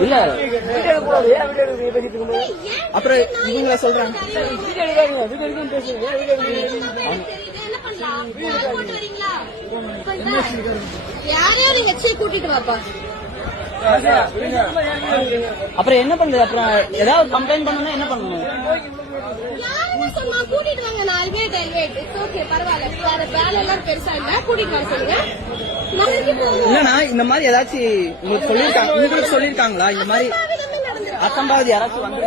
இல்ல அப்புறம் இவங்கள சொல்றாங்க. யார் யார் இங்க சீ கூட்டிட்டு வாப்பா அப்புறம் என்ன பண்றது? அப்புறம் ஏதாவது கம்ப்ளைண்ட் பண்ணணும்னா என்ன பண்ணணும்? கூட்டிட்டு வாங்க. நான் அல்வேட் அல்வேட் ஓகே பரவாயில்ல. வேற வேலை எல்லாம் பெருசா இல்ல. கூட்டிட்டு வர சொல்லுங்க. நாளைக்கு போவோம் இல்லனா இந்த மாதிரி ஏதாச்சும் உங்களுக்கு சொல்லிருக்காங்க உங்களுக்கு சொல்லிருக்காங்களா இந்த மாதிரி. அசம்பாவது யாராச்சும் வந்து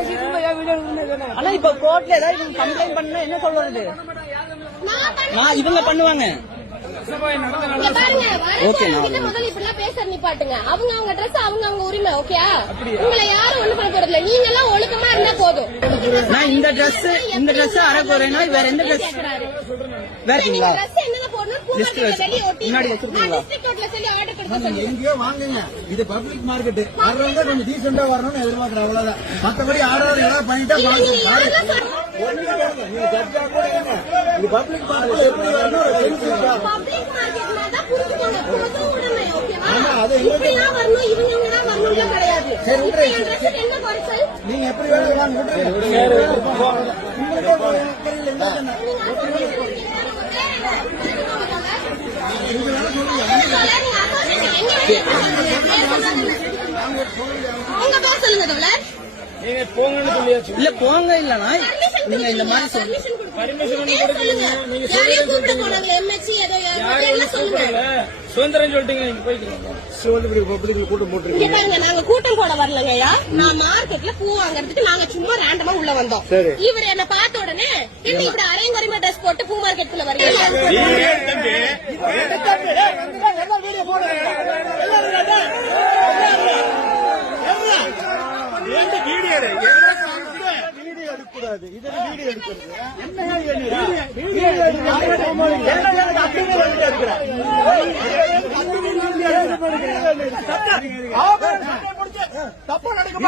ஆனா இப்ப கோர்ட்ல ஏதாவது இவங்க கம்ப்ளைண்ட் பண்ணா என்ன சொல்றது? நான் இவங்க பண்ணுவாங்க. இங்க நிப்பாட்டுங்க. அவங்க அவங்க ட்ரெஸ் அவங்க அவங்க உரிமை ஓகே உங்களை யாரும் ஒண்ணு பண்ண போறது இல்ல நீங்க எல்லாம் ஒழுக்கமா இருந்தா போதும். நான் இந்த Dress இந்த Dress அரை போறேன்னா வேற எந்த கேக்குறாரு. வேற நீங்க dress என்னென்ன போடணும் ஒட்டி சொல்லி எங்கேயோ வாங்குங்க இது பப்ளிக் மார்க்கெட் வர்றவங்க கொஞ்சம் டீசெண்டா வரணும்னு எதிர்பார்க்கறேன் அவ்வளவுதான். மத்தபடி ஆறாவது ஏதாவது பண்ணிட்டா பாருங்க. இது பப்ளிக் மார்க்கெட் எப்படி வரணும்? போறீங்க? பேர் சொல்லாதீங்க. உங்க பேர் சொல்லுங்க. தோழர். இல்ல போங்க இல்லனா நீங்க இந்த மாதிரி சொல்லுங்க. சுதந்திரம் சொல்லிட்டீங்க நீங்க போய்க்கலாம் சிவலிபுரி பப்ளிக்ல கூட்டம் போட்டுருக்கீங்க. பாருங்க நாங்க கூட்டம் போட வரலங்கய்யா நான் மார்க்கெட்ல பூ வாங்குறதுக்கு நாங்க சும்மா ரேண்டமா உள்ள வந்தோம். இவர் என்ன பார்த்த உடனே என்ன இப்படி அரையங்குறைமா ட்ரெஸ் போட்டு பூ மார்க்கெட்டுக்குள்ள வரீங்க வீடியோ எடுக்கக்கூடாது. இதுல வீடியோ எடுக்கிறது. என்னங்க இது? வீடியோ எடுக்கிறது. என்னங்க அப்படியே வீடியோ எடுக்கிறேன். தப்பா நடக்க